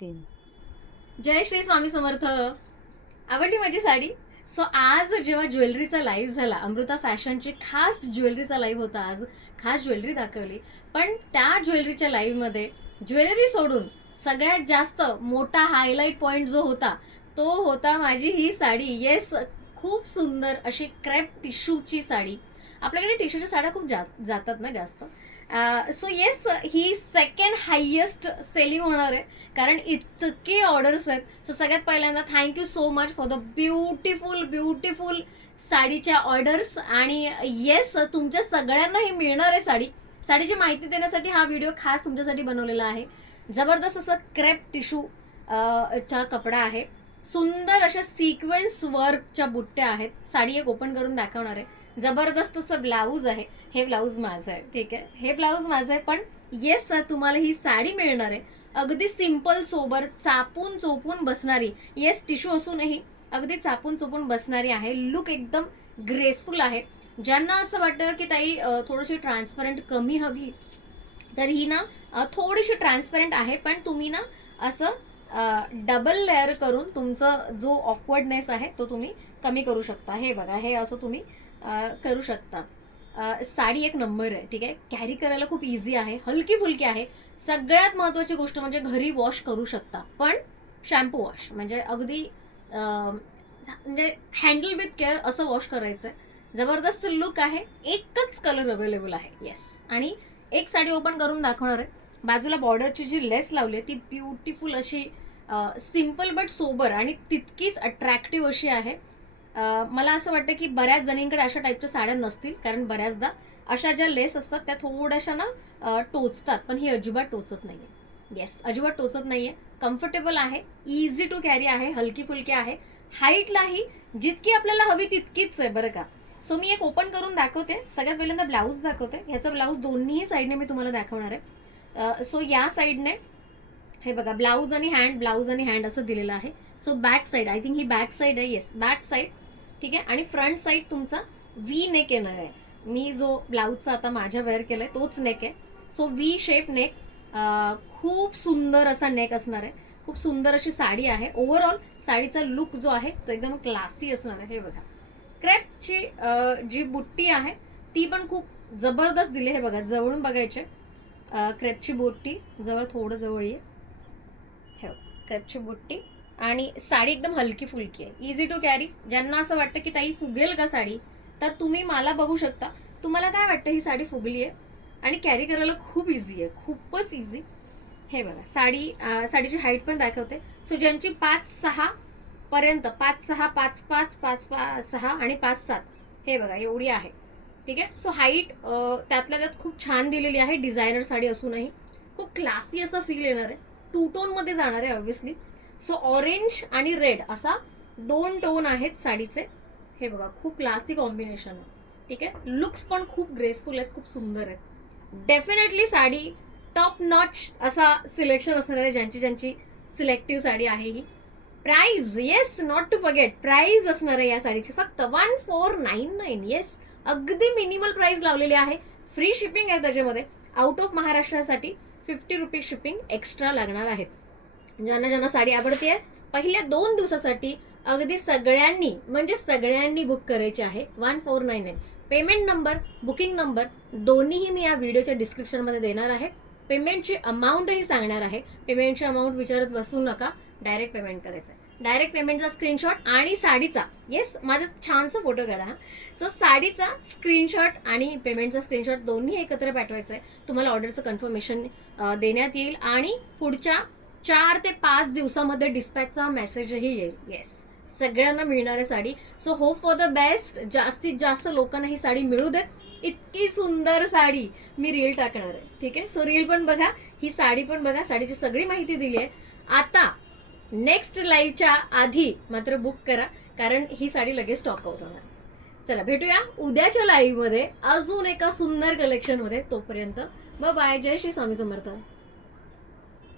3. जय श्री स्वामी समर्थ. आवडली माझी साडी. सो आज जेव्हा ज्वेलरीचा लाईव्ह झाला, अमृता फॅशनची खास ज्वेलरीचा लाईव्ह होता, आज खास ज्वेलरी दाखवली. पण त्या ज्वेलरीच्या लाईव्हमध्ये ज्वेलरी सोडून सगळ्यात जास्त मोठा हायलाईट पॉइंट जो होता तो होता माझी ही साडी. येस, खूप सुंदर अशी क्रेप टिश्यूची साडी. आपल्याकडे टिश्यूच्या साड्या खूप जातात ना जास्त. सो येस, ही सेकंड हायेस्ट सेलिंग होणार आहे कारण इतके ऑर्डर्स आहेत. सो सगळ्यात पहिल्यांदा thank you so much for the beautiful साडीच्या ऑर्डर्स. आणि येस, तुमच्या सगळ्यांना ही मिळणार आहे साडी. साडीची माहिती देण्यासाठी हा व्हिडिओ खास तुमच्यासाठी बनवलेला आहे. जबरदस्त असं क्रेप टिश्यू चा कपडा आहे. सुंदर अशा सिक्वेन्स वर्कच्या बुट्ट्या आहेत. साडी एक ओपन करून दाखवणार आहे. जबरदस्त असं ब्लाऊज आहे. हे ब्लाऊज माझं आहे, ठीक आहे, हे ब्लाऊज माझं आहे. पण येस सर, तुम्हाला ही साडी मिळणार आहे अगदी सिंपल सोबर, चापून चोपून बसणारी. येस, टिश्यू असूनही अगदी चापून चोपून बसणारी आहे. लुक एकदम ग्रेसफुल आहे. ज्यांना असं वाटतं की ताई थोडीशी ट्रान्सपरंट कमी हवी, तर ही ना थोडीशी ट्रान्सपरंट आहे. पण तुम्ही ना असं डबल लेअर करून तुमचं जो ऑकवर्डनेस आहे तो तुम्ही कमी करू शकता. हे बघा, हे असं तुम्ही करू शकता. साडी एक नंबर आहे, ठीक आहे. कॅरी करायला खूप इझी आहे, हलकी फुलकी आहे. सगळ्यात महत्त्वाची गोष्ट म्हणजे घरी वॉश करू शकता, पण शॅम्पू वॉश म्हणजे अगदी म्हणजे हँडल विथ केअर असं वॉश करायचं आहे. जबरदस्त लुक आहे. एकच कलर अवेलेबल आहे. येस, आणि एक साडी ओपन करून दाखवणार आहे. बाजूला बॉर्डरची जी लेस लावली आहे ती ब्युटिफुल अशी सिम्पल बट सोबर आणि तितकीच अट्रॅक्टिव्ह अशी आहे. मला असं वाटतं की बऱ्याच जणींकडे अशा टाईपच्या साड्या नसतील, कारण बऱ्याचदा अशा ज्या लेस असतात त्या थोड्याशा ना टोचतात, पण ही अजिबात टोचत नाहीये. येस, अजिबात टोचत नाहीये. कम्फर्टेबल आहे, इझी टू कॅरी आहे, हलकी फुलकी आहे. हाईटलाही जितकी आपल्याला हवी तितकीच आहे बरं का. सो मी एक ओपन करून दाखवते. सगळ्यात पहिल्यांदा ब्लाऊज दाखवते. ह्याचा ब्लाऊज दोन्ही साईडने मी तुम्हाला दाखवणार आहे. सो या साईडने हे बघा, ब्लाऊज आणि हँड असं दिलेलं आहे. So back side, I think he back side आहे. येस, बॅक साईड, ठीक आहे. आणि फ्रंट साईड तुमचा व्ही नेक येणार आहे. मी जो ब्लाऊजचा आता माझ्या वेअर केलाय तोच नेक आहे. सो व्ही शेप नेक, खूप सुंदर असा नेक असणार आहे. खूप सुंदर अशी साडी आहे. ओव्हरऑल साडीचा लुक जो आहे तो एकदम क्लासी असणार आहे. हे बघा, क्रेपची जी बुट्टी आहे ती पण खूप जबरदस्त दिली. हे बघा, जवळून बघायचे. क्रेपची बुट्टी थोडं जवळ ये. हे क्रेपची बुट्टी आणि साडी एकदम हलकी फुलकी आहे, इझी टू कॅरी. ज्यांना असं वाटतं की ताई फुगेल का साडी, तर तुम्ही मला बघू शकता. तुम्हाला काय वाटतं ही साडी फुगली आहे आणि कॅरी करायला खूप इझी आहे, खूपच इझी. हे बघा, साडीची हाईट पण दाखवते. सो ज्यांची 5-6 पर्यंत, 5-6, 5-5, 5-6 आणि 5-7, हे बघा एवढी आहे, ठीक आहे. सो हाईट त्यातल्या त्यात खूप छान दिलेली आहे. डिझायनर साडी असूनही खूप क्लासी असा फील येणार आहे. 2 टोन मध्ये जाणार आहे ऑब्व्हियसली. सो ऑरेंज आणि रेड असा 2 टोन आहेत साडीचे. हे बघा, खूप क्लासी कॉम्बिनेशन आहे, ठीक आहे. लुक्स पण खूप ग्रेसफुल आहेत, खूप सुंदर आहेत. डेफिनेटली साडी टॉप नॉच असा सिलेक्शन असणार आहे, ज्यांची सिलेक्टिव्ह साडी आहे ही. Price, yes, not to forget, price असणार आहे या साडीची फक्त 1499. येस, अगदी मिनिमल प्राइस लावलेली आहे. फ्री शिपिंग आहे त्याच्यामध्ये. आउट ऑफ महाराष्ट्रासाठी 50 रुपीज शिपिंग एक्स्ट्रा लागणार आहेत. ज्यांना साडी आवडते आहे, पहिल्या 2 दिवसासाठी अगदी सगळ्यांनी बुक करायची आहे. 1499. पेमेंट नंबर, बुकिंग नंबर दोन्हीही मी या व्हिडिओच्या डिस्क्रिप्शनमध्ये देणार आहे. पेमेंटची अमाऊंटही सांगणार आहे. पेमेंटची अमाऊंट विचारत बसू नका, डायरेक्ट पेमेंट करायचं आहे. डायरेक्ट पेमेंटचा स्क्रीनशॉट आणि साडीचा, येस, माझा छानसा फोटो काढा हा. सो साडीचा स्क्रीनशॉट आणि पेमेंटचा स्क्रीनशॉट दोन्ही एकत्र पाठवायचं आहे. तुम्हाला ऑर्डरचं कन्फर्मेशन देण्यात येईल आणि पुढच्या 4 ते 5 दिवसामध्ये डिस्पॅचचा मेसेजही येईल. येस, सगळ्यांना मिळणार आहे sari. So hope for the best. जास्तीत जास्त लोकांना ही साडी मिळू देत. इतकी सुंदर साडी मी रील टाकणार आहे, ठीक आहे. सो रील पण बघा, ही साडी पण बघा. साडीची सगळी माहिती दिली आहे. आता नेक्स्ट लाईव्हच्या आधी मात्र बुक करा, कारण ही साडी लगेच स्टॉक आउट होणार. चला, भेटूया उद्याच्या लाईव्ह मध्ये अजून एका सुंदर कलेक्शन मध्ये. तोपर्यंत बाय बाय. जय श्री स्वामी समर्थ.